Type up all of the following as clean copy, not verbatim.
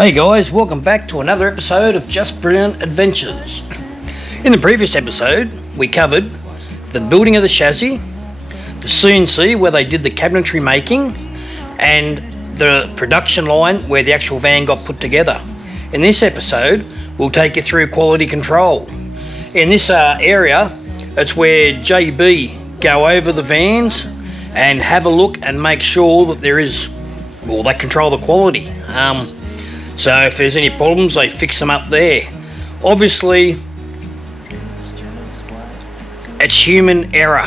Hey guys, welcome back to another episode of Just Brilliant Adventures. In the previous episode, we covered the building of the chassis, the CNC where they did the cabinetry making, and the production line where the actual van got put together. In this episode, we'll take you through quality control. In this area, it's where JB go over the vans and have a look and make sure that they control the quality. So if there's any problems, they fix them up there. Obviously, it's human error.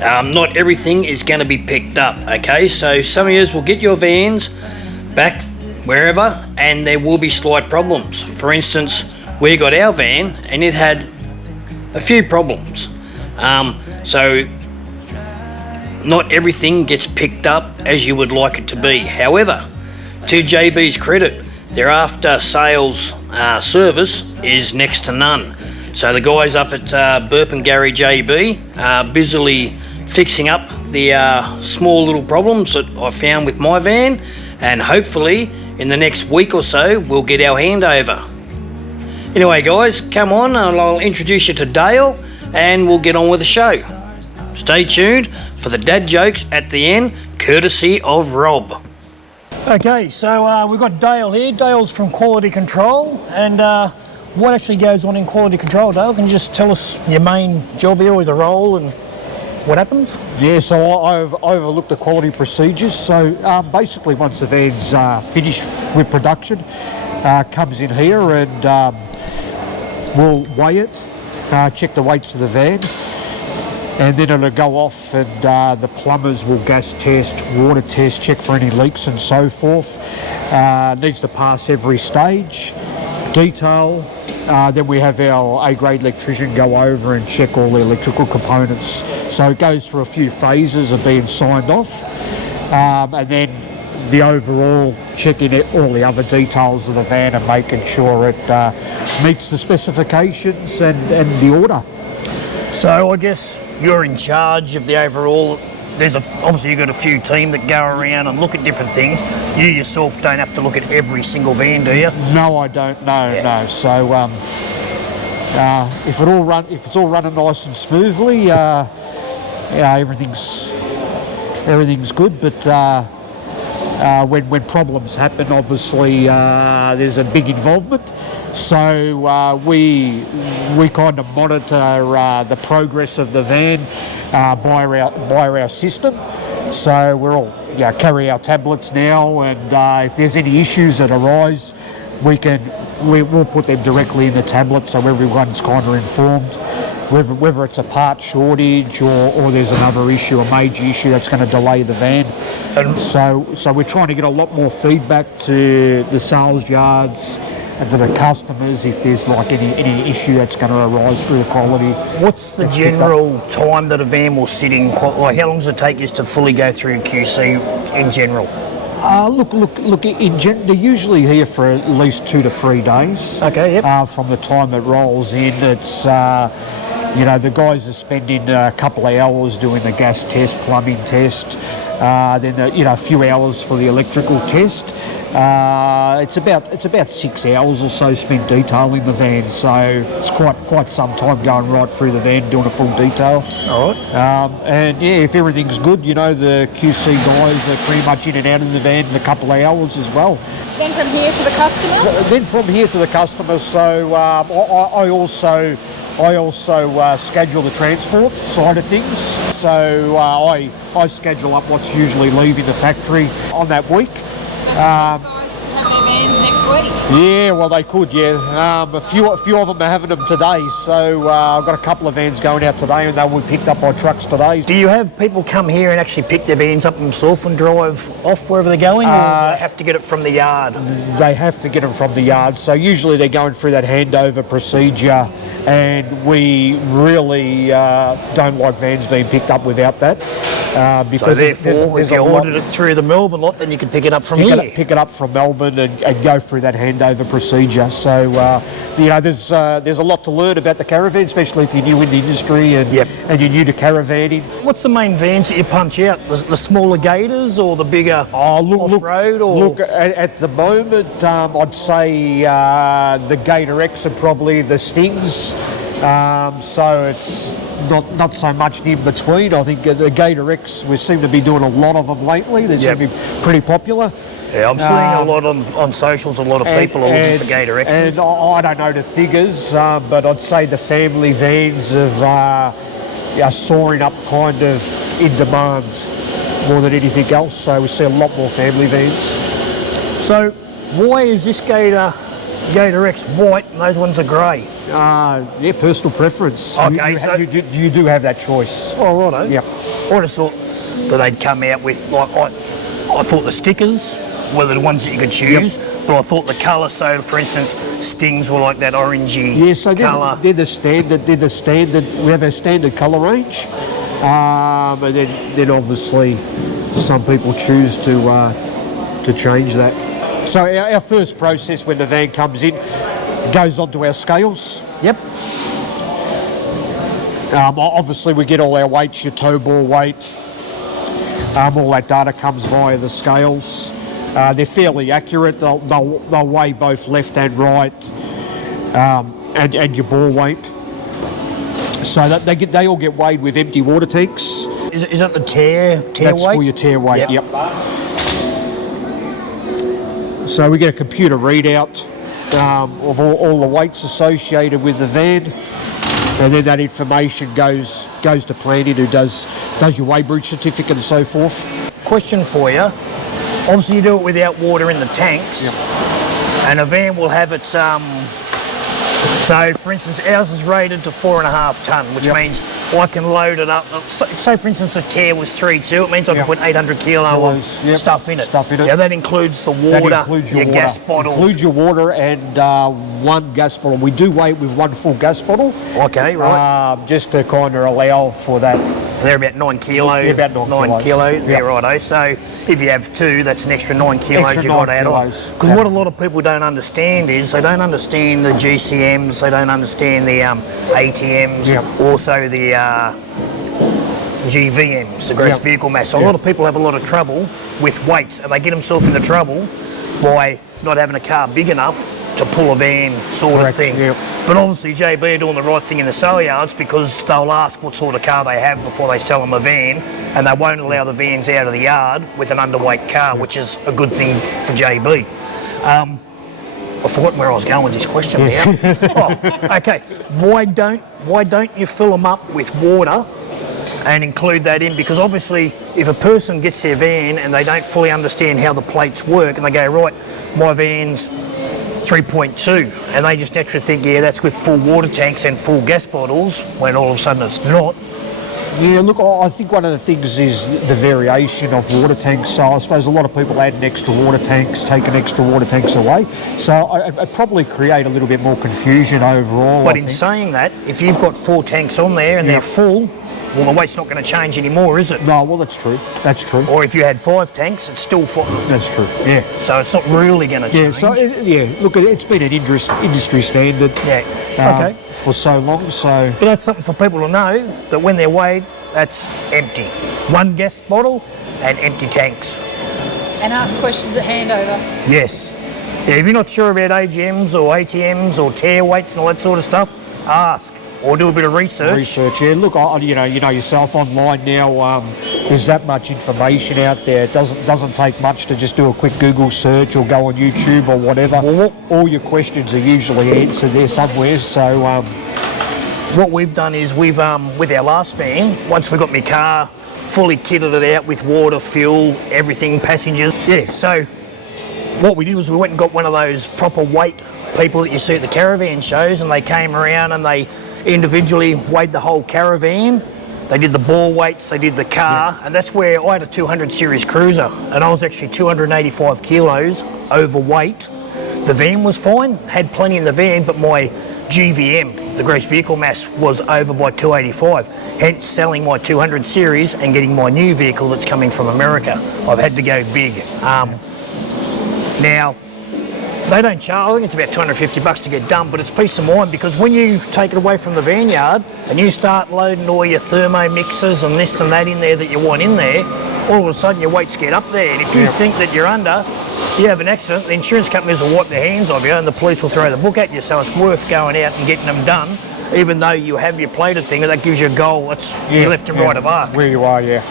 Not everything is going to be picked up, okay? So some of you will get your vans back wherever and there will be slight problems. For instance, we got our van and it had a few problems. So not everything gets picked up as you would like it to be. However, to JB's credit, their after sales service is next to none. So the guys up at Burp and Gary JB are busily fixing up the small little problems that I found with my van, and hopefully in the next week or so we'll get our handover. Anyway guys, come on and I'll introduce you to Dale and we'll get on with the show. Stay tuned for the dad jokes at the end, courtesy of Rob. Okay, so we've got Dale here. Dale's from Quality Control, and what actually goes on in Quality Control, Dale? Can you just tell us your main job here, or the role, and what happens? Yeah, so I've overlooked the quality procedures. So basically once the van's finished with production, comes in here and we'll weigh it, check the weights of the van, and then it'll go off and the plumbers will gas test, water test, check for any leaks and so forth. Needs to pass every stage. Detail, then we have our A-grade electrician go over and check all the electrical components. So it goes through a few phases of being signed off, and then the overall checking all the other details of the van and making sure it meets the specifications and the order. So I guess you're in charge of the overall. Obviously you've got a few team that go around and look at different things. You yourself don't have to look at every single van, do you? No, I don't. No. So if it's all running nice and smoothly, everything's good. But when problems happen, obviously there's a big involvement. So we kind of monitor the progress of the van by our system. So we're all carry our tablets now, and if there's any issues that arise, we'll put them directly in the tablet, so everyone's kind of informed. Whether it's a part shortage or there's another issue, a major issue that's going to delay the van. And so we're trying to get a lot more feedback to the sales yards and to the customers if there's like any issue that's going to arise through the quality. What's the general time that a van will sit in? Like how long does it take us to fully go through QC in general? Look. They're usually here for at least 2 to 3 days. Okay. Yep. From the time it rolls in, it's the guys are spending a couple of hours doing the gas test, plumbing test, then a few hours for the electrical test. It's about 6 hours or so spent detailing the van, so it's quite some time going right through the van doing a full detail. All right. And if everything's good, the QC guys are pretty much in and out of the van in a couple of hours as well. Then from here to the customer? So I also schedule the transport side of things. So I schedule up what's usually leaving the factory on that week. So some guys have their vans next week? Yeah, well they could, yeah. A few of them are having them today, so I've got a couple of vans going out today and they will be picked up by trucks today. Do you have people come here and actually pick their vans up themselves and drive off wherever they're going, or do they have to get it from the yard? They have to get them from the yard, so usually they're going through that handover procedure, and we really don't like vans being picked up without that. because So therefore, if you a lot- ordered it through the Melbourne lot, then you could pick it up from pick here. it up from Melbourne and go through that handover procedure. So, there's a lot to learn about the caravan, especially if you're new in the industry and you're new to caravanning. What's the main vans that you punch out? The smaller Gators or the bigger off-road? Look, at the moment, I'd say the Gator X are probably the Stings. So it's not so much in between. I think the Gator X, we seem to be doing a lot of them lately. They seem to be pretty popular. Yeah, I'm seeing a lot on socials. A lot of people are looking for Gator X's. And I don't know the figures, but I'd say the family vans are soaring up kind of in demand more than anything else. So we see a lot more family vans. So why is this Gator X white and those ones are grey? Personal preference. Okay, you do have that choice. Oh, righto. Yep. I just thought that they'd come out with, like, I thought the stickers were the ones that you could choose, but I thought the colour, so for instance, Stings were like that orangey colour. They're the standard. We have a standard colour range, and then obviously some people choose to change that. So our first process when the van comes in goes onto our scales. Yep. Obviously we get all our weights, your toe bore weight, all that data comes via the scales. They're fairly accurate. They'll weigh both left and right, and your bore weight. So that they all get weighed with empty water tanks. Is that the tear That's weight? for your tear weight. Yep. So we get a computer readout of all the weights associated with the van, and then that information goes to planning, who does your weighbridge certificate and so forth. Question for you. Obviously you do it without water in the tanks, and a van will have its, so for instance ours is rated to 4.5 tonne, which means I can load it up. Say for instance the tear was 3.2, it means I can put 800 kilo of stuff in it. Yeah, that includes the water, your gas bottles. Includes your water and one gas bottle. We do weigh it with one full gas bottle. Okay, right. Just to kind of allow for that. They're about 9 kilo. Yeah, about 9 kilos. Yeah, righto. So if you have two, that's an extra 9 kilos you've got to add on. Because what a lot of people don't understand is they don't understand the GCMs, they don't understand the ATMs, also the GVMs, the gross vehicle mass. So a lot of people have a lot of trouble with weights, and they get themselves into trouble by not having a car big enough to pull a van sort of thing. But obviously JB are doing the right thing in the sale yards, because they'll ask what sort of car they have before they sell them a van, and they won't allow the vans out of the yard with an underweight car, which is a good thing for JB. I forgot where I was going with this question now. Okay, why don't you fill them up with water and include that in? Because obviously if a person gets their van and they don't fully understand how the plates work, and they go, right, my van's 3.2, and they just naturally think, yeah, that's with full water tanks and full gas bottles, when all of a sudden it's not. Yeah, look, I think one of the things is the variation of water tanks. So I suppose a lot of people add extra water tanks, taking extra water tanks away. So it probably create a little bit more confusion overall. But in saying that, if you've got 4 tanks on there and they're full, well, the weight's not going to change anymore, is it? No, well, that's true. That's true. Or if you had 5 tanks, it's still 4. That's true, yeah. So it's not really going to change. So, look, it's been an industry standard for so long, so... But that's something for people to know, that when they're weighed, that's empty. 1 gas bottle and empty tanks. And ask questions at handover. Yes. Yeah, if you're not sure about AGMs or ATMs or tear weights and all that sort of stuff, ask. Or do a bit of research. Yeah. Look, you know yourself online now. There's that much information out there. It doesn't take much to just do a quick Google search or go on YouTube or whatever. Well, all your questions are usually answered there somewhere. So, what we've done is we've with our last van, once we got my car fully kitted it out with water, fuel, everything, passengers. Yeah. So, what we did was we went and got one of those proper weight people that you see at the caravan shows, and they came around and they individually weighed the whole caravan. They did the bore weights, they did the car, and that's where I had a 200 series cruiser, and I was actually 285 kilos overweight, The van was fine, had plenty in the van, but my GVM, the gross vehicle mass, was over by 285, hence selling my 200 series and getting my new vehicle that's coming from America. I've had to go big. Now, they don't charge, I think it's about 250 bucks to get done, but it's peace of mind, because when you take it away from the van yard and you start loading all your thermo mixers and this and that in there that you want in there, all of a sudden your weights get up there, and if you think that you're under, you have an accident, the insurance companies will wipe their hands of you and the police will throw the book at you, so it's worth going out and getting them done, even though you have your plated thing, and that gives you a goal. It's your left and right of arc. Where you are, yeah.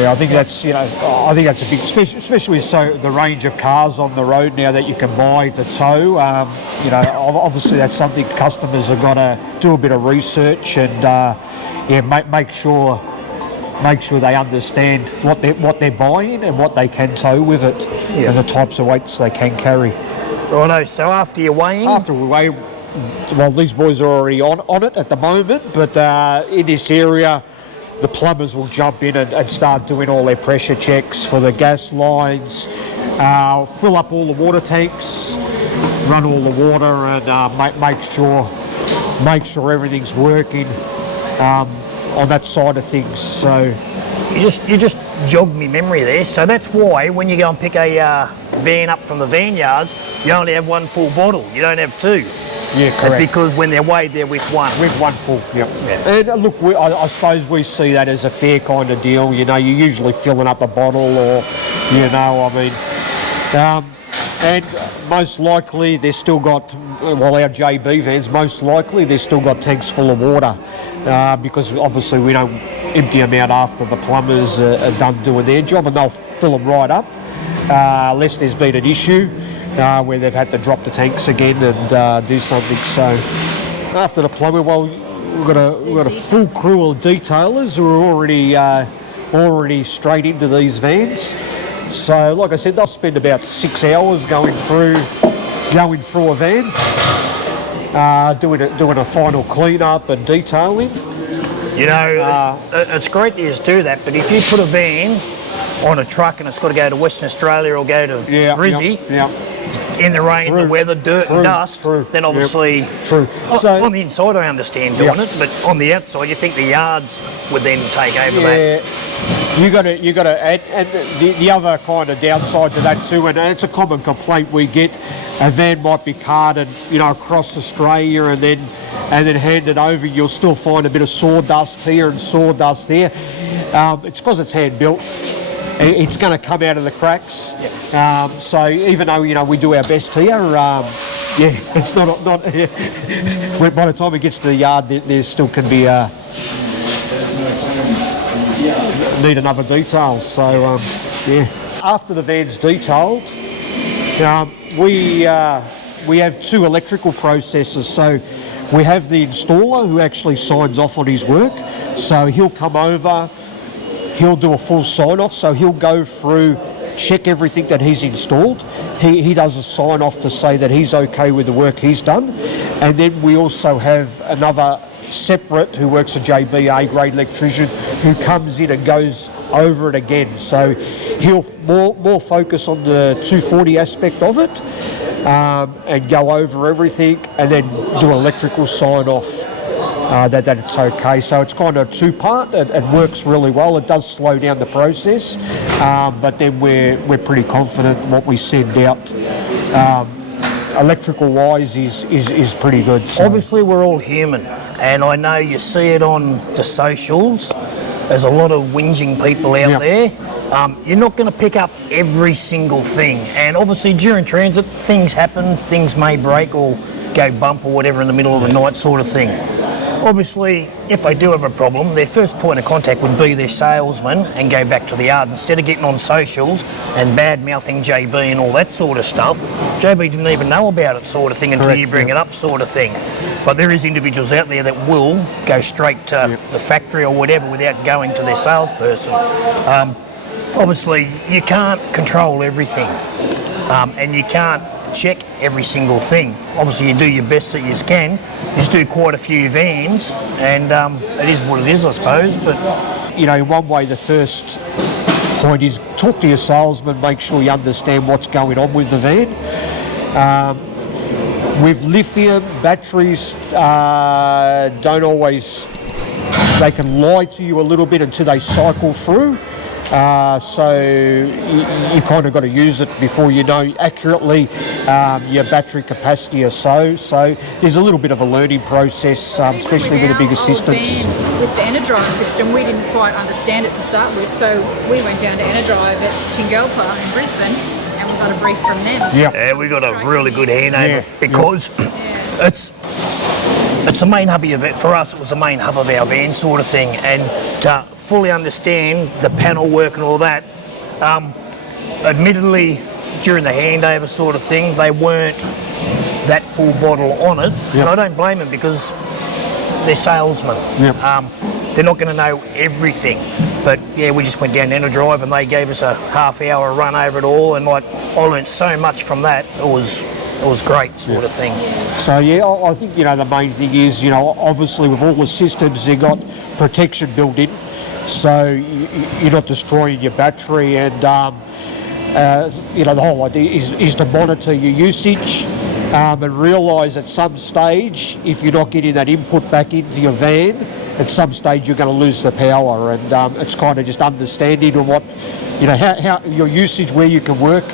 Yeah, I think that's, I think that's a big, especially with the range of cars on the road now that you can buy to tow. Obviously that's something customers have got to do a bit of research and make sure they understand what they're buying and what they can tow with it, and the types of weights they can carry. Righto. So after you're weighing, after we weigh, well, these boys are already on it at the moment, but in this area, the plumbers will jump in and start doing all their pressure checks for the gas lines, fill up all the water tanks, run all the water, and make sure everything's working on that side of things. So you just jogged me memory there. So that's why when you go and pick a van up from the van yards, you only have one full bottle. You don't have two. Yeah, correct. That's because when they're weighed, they're with one. With one full, yep. Yeah. And look, I suppose we see that as a fair kind of deal. You're usually filling up a bottle, or and most likely they've still got, well, our JB vans, most likely they've still got tanks full of water, because obviously we don't empty them out after the plumbers are done doing their job, and they'll fill them right up, unless there's been an issue where they've had to drop the tanks again and do something. So after the plumber, well, we've got a full crew of detailers who are already straight into these vans. So like I said, they'll spend about 6 hours going through a van, doing a final clean up and detailing. It's great to just do that, but if you put a van on a truck and it's got to go to Western Australia or go to Brizzy, in the rain, the weather, dirt and dust, then obviously... True. So, on the inside I understand doing it, but on the outside you think the yards would then take over that. You got to add, and the other kind of downside to that too, and it's a common complaint we get, a van might be carted, across Australia and then handed over, you'll still find a bit of sawdust here and sawdust there. It's because it's hand built. It's going to come out of the cracks. So even though we do our best here, it's not. By the time it gets to the yard, there still can be need another detail. So after the van's detailed, we have two electrical processes. So we have the installer who actually signs off on his work. So he'll come over. He'll do a full sign-off, so he'll go through, check everything that he's installed. He does a sign-off to say that he's okay with the work he's done. And then we also have another separate who works a JB A-grade electrician who comes in and goes over it again. So he'll more focus on the 240 aspect of it and go over everything and then do an electrical sign-off. That it's okay. So it's kind of two-part. It works really well. It does slow down the process, but then we're pretty confident what we send out, electrical-wise, is pretty good. So. Obviously, we're all human, and I know you see it on the socials. There's a lot of whinging people out there. You're not going to pick up every single thing, and obviously during transit, things happen. Things may break or go bump or whatever in the middle of the night, sort of thing. Obviously, if they do have a problem, their first point of contact would be their salesman and go back to the yard. Instead of getting on socials and bad-mouthing JB and all that sort of stuff, JB didn't even know about it, sort of thing, until you bring it up, sort of thing. But there is individuals out there that will go straight to the factory or whatever without going to their salesperson. Obviously, you can't control everything, and you can't check every single thing. Obviously, you do your best that you can. You just do quite a few vans, and it is what it is, I suppose. But in one way, the first point is talk to your salesman, make sure you understand what's going on with the van. With lithium, batteries don't always, they can lie to you a little bit until they cycle through. So you kind of got to use it before you know accurately your battery capacity or so. So there's a little bit of a learning process, especially with the bigger systems. With the Enerdrive system, we didn't quite understand it to start with, so we went down to Enerdrive at Tingalpa in Brisbane, and we got a brief from them. So Yeah, we got a really good handover because it's the main hub of it. For us, it was the main hub of our van sort of thing, and to fully understand the panel work and all that, admittedly, during the handover sort of thing, they weren't that full bottle on it, and I don't blame them because they're salesmen. They're not going to know everything, but yeah, we just went down Enerdrive and they gave us a half-hour run over it all, and like I learnt so much from that. It was great sort of thing. So yeah, I think the main thing is obviously with all the systems they got protection built in, so you're not destroying your battery, and the whole idea is to monitor your usage and realise at some stage if you're not getting that input back into your van, at some stage you're going to lose the power, and it's kind of just understanding of what how your usage, where you can work,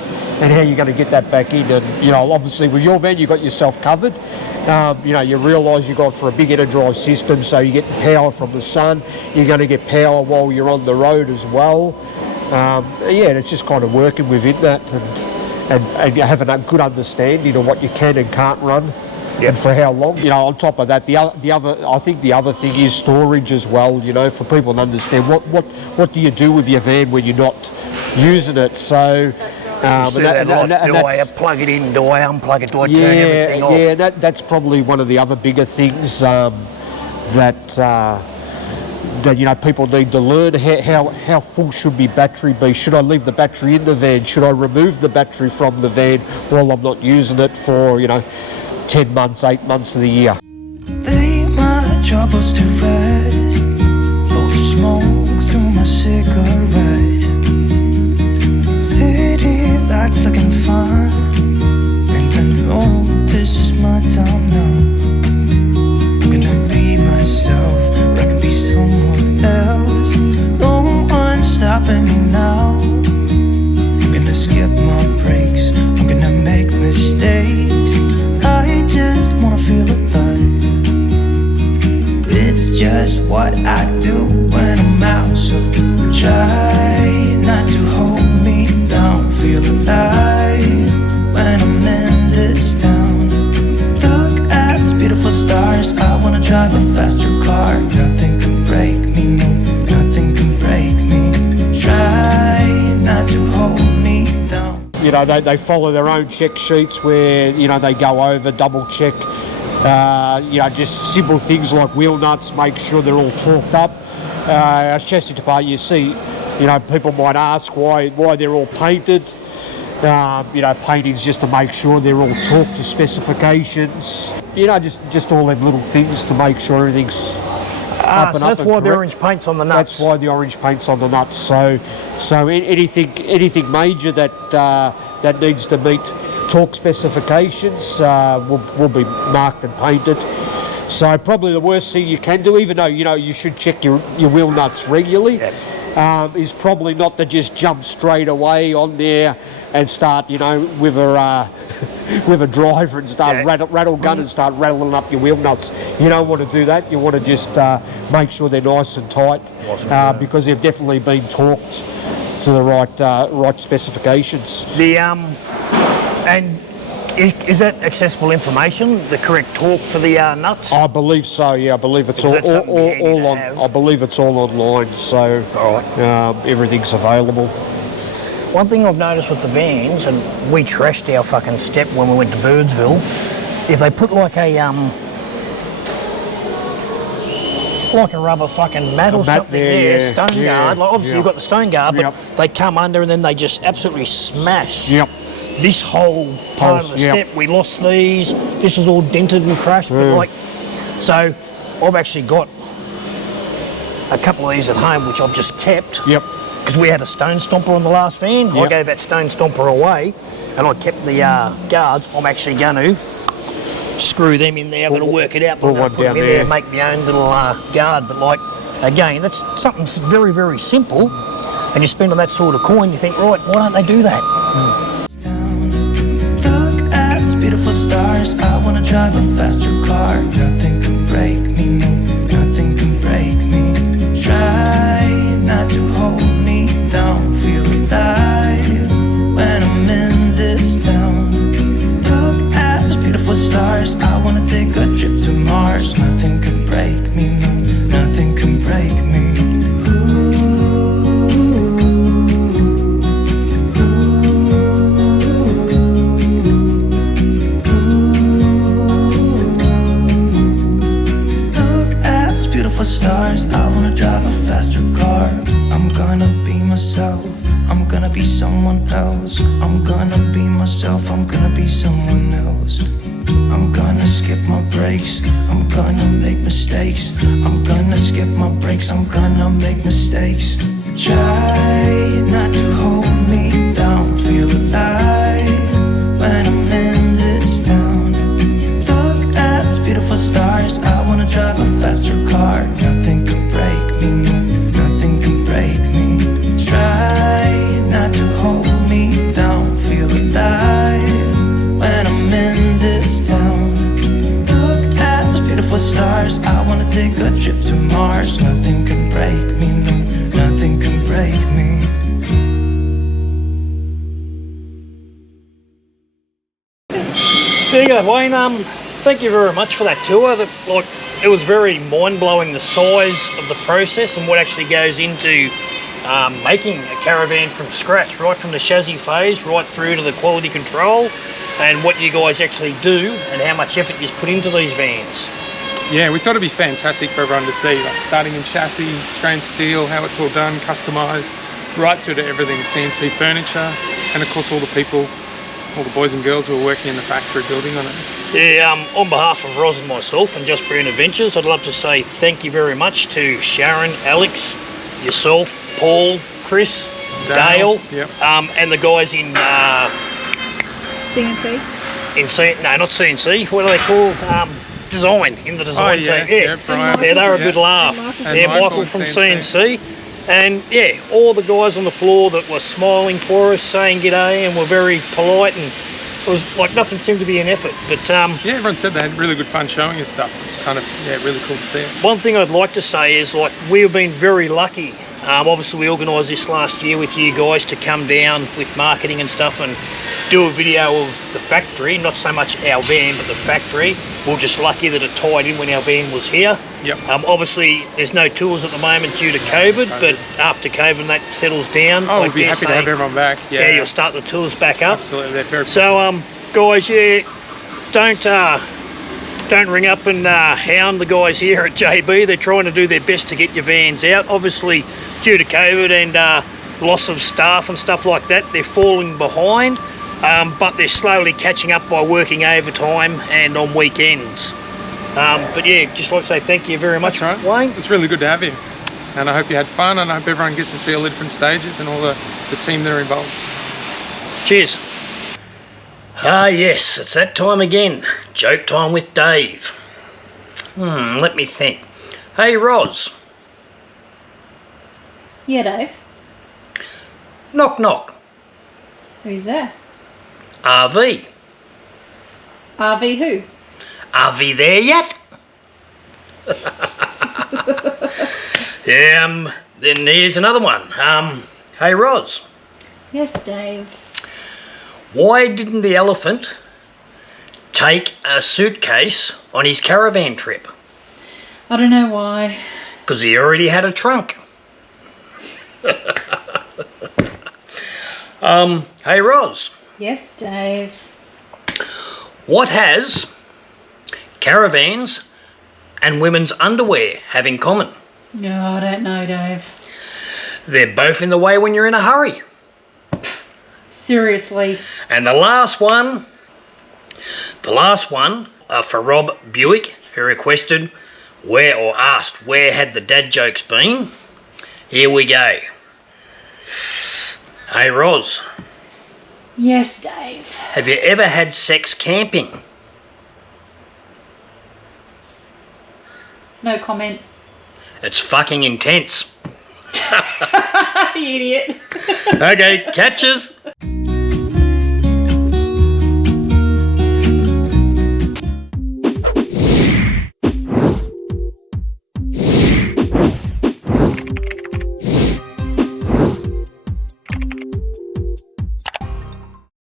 and how you're going to get that back in. And obviously with your van you got yourself covered. You realise you've gone for a big Enerdrive system, so you get power from the sun, you're going to get power while you're on the road as well. And it's just kind of working within that and having a good understanding of what you can and can't run. And for how long. On top of that, I think the other thing is storage as well. For people to understand what do you do with your van when you're not using it. So. Do I plug it in? Do I unplug it? Do I turn everything off? Yeah, that's probably one of the other bigger things that people need to learn. How full should my battery be? Should I leave the battery in the van? Should I remove the battery from the van while I'm not using it for 10 months, 8 months of the year? Lay my troubles to rest, blow the smoke through my cigarette. City lights looking fine, and I know this is my time now. I'm gonna be myself, or I can be someone else. No one's stopping me now. I'm gonna skip my breaks, I'm gonna make mistakes. I just wanna feel alive. It's just what I do when I'm out, so try not to hold me down. Feel alive when I'm in this town. Look at these beautiful stars, I wanna drive a faster car. Nothing can break me, no, nothing can break me. Try not to hold me down. They follow their own check sheets where, they go over, double check, just simple things like wheel nuts, make sure they're all torqued up. As chassis department, you see, people might ask why they're all painted. Painting's just to make sure they're all torqued to specifications. Just all them little things to make sure everything's up and so up. that's why the orange paint's on the nuts. That's why the orange paint's on the nuts. So anything major that needs to meet torque specifications will be marked and painted. So probably the worst thing you can do, even though you should check your wheel nuts regularly, is probably not to just jump straight away on there and start with a with a driver and start rattle gun and start rattling up your wheel nuts. You don't want to do that. You want to just make sure they're nice and tight because they've definitely been torqued to the right specifications. And is that accessible information? The correct torque for the nuts? I believe so. Yeah, I believe it's all on. I believe it's all online. So everything's available. One thing I've noticed with the vans, and we trashed our fucking step when we went to Birdsville, if they put like a rubber fucking mat or something there, stone guard, like obviously you've got the stone guard, but they come under and then they just absolutely smash this whole part of the step. We lost these, this was all dented and crushed, but so I've actually got a couple of these at home which I've just kept. because we had a stone stomper on the last van. I Yep. gave that stone stomper away, and I kept the guards. I'm actually going to screw them in there. I'm going to work it out, but I'm Put going one to put them down in there there. and make my own little guard. But like, again, that's something very, very simple, and you spend on that sort of coin, you think, right, why don't they do that? Look at these beautiful stars. I wanna drive a faster car. Nothing can break me, no, nothing can break me. Try not to hold me down. Feel alive when I'm in this town. Look at these beautiful stars. I wanna take a trip to Mars. Nothing can break me, no, nothing can break me. Stars, I wanna drive a faster car. I'm gonna be myself, I'm gonna be someone else. I'm gonna be myself, I'm gonna be someone else. I'm gonna skip my breaks, I'm gonna make mistakes. I'm gonna skip my breaks, I'm gonna make mistakes. Try not to hold me down. Feel alive when I'm in this town. Look at these beautiful stars. I wanna drive a faster car. Nothing can break me, no, nothing can break me. Try not to hold me down. Feel alive when I'm in this town. Look at these beautiful stars. I wanna take a trip to Mars. Nothing can break me, no, nothing can break me. There you go, Wayne. Thank you very much for that tour. Like, it was very mind-blowing, the size of the process and what actually goes into making a caravan from scratch, right from the chassis phase right through to the quality control, and what you guys actually do and how much effort you put into these vans. Yeah, we thought it'd be fantastic for everyone to see, like starting in chassis, Australian steel, how it's all done, customised, right through to everything, CNC furniture, and of course all the people, all the boys and girls who are working in the factory building on it. Yeah, on behalf of Roz and myself and Just Brand Adventures, I'd love to say thank you very much to Sharon, Alex, yourself, Paul, Chris, Dale, Yep. and the guys in CNC. no, not CNC. What do they call design in the design Oh, yeah, team? yeah, Brian. Yeah, they're a Yeah. good laugh. And Yeah, Michael Michael from CNC. CNC. And yeah, all the guys on the floor that were smiling for us, saying g'day, and were very polite, and it was like nothing seemed to be an effort. But Yeah, everyone said they had really good fun showing us stuff. It's kind of, yeah, really cool to see it. one thing I'd like to say is, like, we've been very lucky. Obviously, we organised this last year with you guys to come down with marketing and stuff and do a video of the factory, not so much our van, but the factory. We're just lucky that it tied in when our van was here. Yep. Obviously, there's no tours at the moment due to COVID, but after COVID that settles down, Oh, I we'd be dare happy to say, have everyone back. yeah, Yeah, you'll start the tours back up. absolutely. They're very So, guys, yeah, don't ring up and hound the guys here at JB. They're trying to do their best to get your vans out. Obviously, due to COVID and loss of staff and stuff like that, they're falling behind, but they're slowly catching up by working overtime and on weekends. But yeah, just like to say thank you very much, That's right. Wayne. It's really good to have you. And I hope you had fun, and I hope everyone gets to see all the different stages and all the team that are involved. Cheers. Ah yes, it's that time again. Joke time with Dave. Let me think. Hey Roz. Yeah, Dave. Knock knock. Who's there? RV. RV who? RV there yet? Yeah, then here's another one. Hey Roz. Yes, Dave. Why didn't the elephant take a suitcase on his caravan trip? I don't know why. Because he already had a trunk. Hey Roz. Yes, Dave. What has caravans and women's underwear have in common? Oh, I don't know, Dave. They're both in the way when you're in a hurry. Seriously. And the last one for Rob Buick, who requested asked where had the dad jokes been. Here we go. Hey Roz, Yes, Dave. have you ever had sex camping? No comment. It's fucking intense. You idiot. Okay, catches.